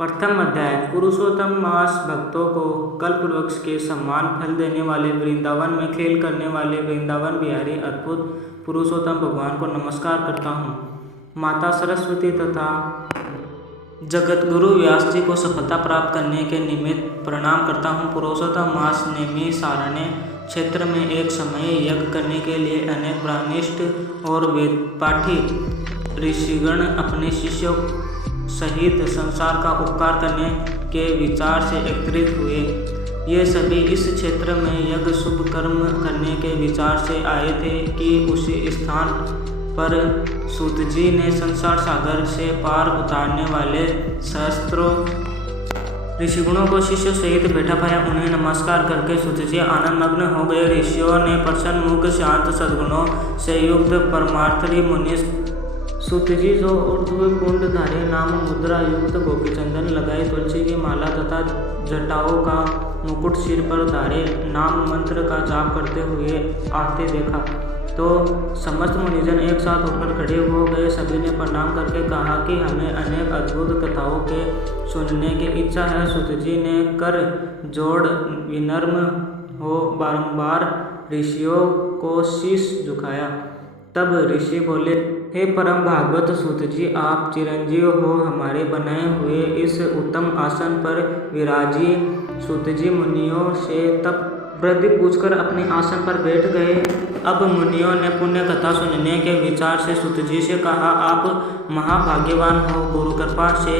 प्रथम अध्याय। पुरुषोत्तम मास भक्तों को कल्प वृक्ष के समान फल देने वाले, वृंदावन में खेल करने वाले वृंदावन बिहारी अद्भुत पुरुषोत्तम भगवान को नमस्कार करता हूँ। माता सरस्वती तथा जगतगुरु व्यास जी को सफलता प्राप्त करने के निमित्त प्रणाम करता हूँ। पुरुषोत्तम मास नेमि सारण्य क्षेत्र में एक समय यज्ञ करने के लिए अनेक ब्रह्मनिष्ठ और वेदपाठी ऋषिगण अपने शिष्यों सहित संसार का उपकार करने के विचार से एकत्रित हुए। ये सभी इस क्षेत्र में यज्ञ शुभ कर्म करने के विचार से आए थे कि उसी स्थान पर सूत जी ने संसार सागर से पार उतारने वाले सहस्त्रों ऋषिगणों को शिष्यों सहित बैठा पाया। उन्हें नमस्कार करके सूत जी आनंद मग्न हो गए। ऋषियों ने प्रसन्न मुख शांत सद्गुणों से युक्त परमार्थी मुनि सूत जी जो ऊर्ध्व कुंडधारी नाम मुद्रा युक्त गोपीचंदन लगाए, तुलसी की माला तथा जटाओं का मुकुट सिर पर धारे नाम मंत्र का जाप करते हुए आते देखा तो समस्त मुनिजन एक साथ उठकर खड़े हो गए। सभी ने प्रणाम करके कहा कि हमें अनेक अद्भुत कथाओं के सुनने की इच्छा है। सूत जी ने कर जोड़ विनम्र हो बारंबार ऋषियों को शीश झुकाया। तब ऋषि बोले, हे परम भागवत सूत जी, आप चिरंजीव हो, हमारे बनाए हुए इस उत्तम आसन पर विराजिए। सूत जी मुनियों से तप वृद्धि पूछकर अपने आसन पर बैठ गए। अब मुनियों ने पुण्य कथा सुनने के विचार से सूत जी से कहा, आप महाभाग्यवान हो, गुरु कृपा से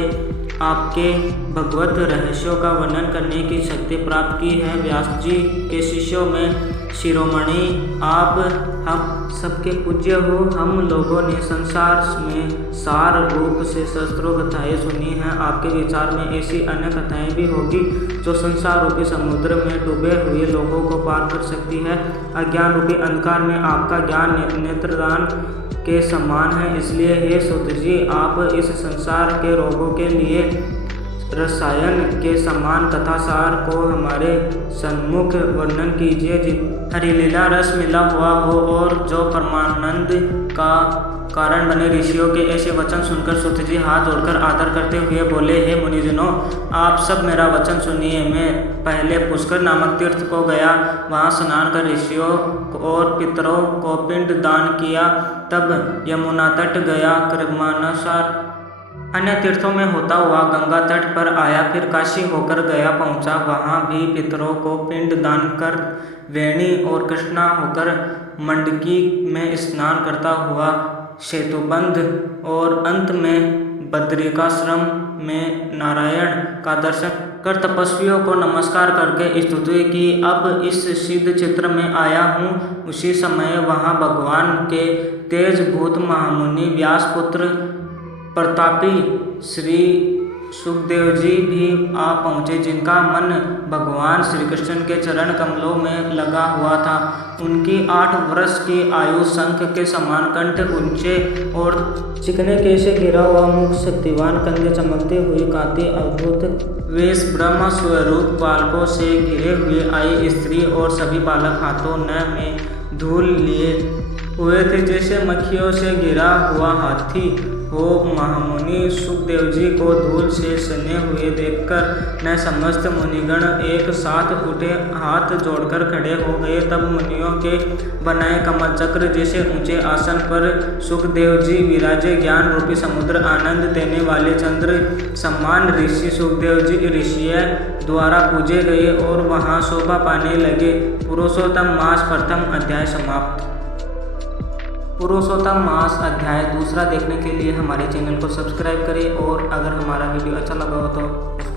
आपके भगवत रहस्यों का वर्णन करने की शक्ति प्राप्त की है। व्यास जी के शिष्यों में शिरोमणि आप हम सबके पूज्य हो। हम लोगों ने संसार में सार रूप से सहस्त्रों कथाएं सुनी हैं। आपके विचार में ऐसी अन्य कथाएं भी होगी जो संसार रूपी समुद्र में डूबे हुए लोगों को पार कर सकती है। अज्ञान रूपी अंधकार में आपका ज्ञान नेत्रदान के समान है। इसलिए हे सूत जी, आप इस संसार के रोगों के लिए रसायन के समान कथासार को हमारे सन्मुख वर्णन कीजिए, हरिलीला रस मिला हुआ हो और जो परमानंद का कारण बने। ऋषियों के ऐसे वचन सुनकर सूत जी हाथ जोड़कर आदर करते हुए बोले, हे मुनिजनों, आप सब मेरा वचन सुनिए। मैं पहले पुष्कर नामक तीर्थ को गया, वहाँ स्नान कर ऋषियों और पितरों को पिंड दान किया। तब यमुना तट गया, क्रमानुसार अन्य तीर्थों में होता हुआ गंगा तट पर आया, फिर काशी होकर गया पहुंचा, वहां भी पितरों को पिंड दान कर वेणी और कृष्णा होकर मंडकी में स्नान करता हुआ सेतुबंध और अंत में बद्रिकाश्रम में नारायण का दर्शन कर तपस्वियों को नमस्कार करके स्तुति की। अब इस सिद्ध क्षेत्र में आया हूँ। उसी समय वहाँ भगवान के तेजभूत महामुनि व्यासपुत्र प्रतापी श्री सुखदेव जी भी आ पहुँचे, जिनका मन भगवान श्री कृष्ण के चरण कमलों में लगा हुआ था। उनकी 8 वर्ष की आयु शंख के समान कंठ, ऊंचे और चिकने केश से घिरा हुआ मुख, शक्तिवान कंधे, चमकते हुए कांति, अद्भुत वेश, ब्रह्म स्वरूप, बालकों से घिरे हुए आई स्त्री और सभी बालक हाथों में धूल लिए हुए थे, जैसे मक्खियों से घिरा हुआ हाथी हो। महामुनि सुखदेव जी को धूल से सने हुए देखकर न समस्त मुनिगण एक साथ उठे, हाथ जोड़कर खड़े हो गए। तब मुनियों के बनाए कमल चक्र जैसे ऊंचे आसन पर सुखदेव जी विराजे। ज्ञान रूपी समुद्र, आनंद देने वाले चंद्र सम्मान ऋषि सुखदेव जी ऋषियों द्वारा पूजे गए और वहाँ शोभा पाने लगे। पुरुषोत्तम मास प्रथम अध्याय समाप्त। पुरुषोत्तम मास अध्याय दूसरा देखने के लिए हमारे चैनल को सब्सक्राइब करें और अगर हमारा वीडियो अच्छा लगा हो तो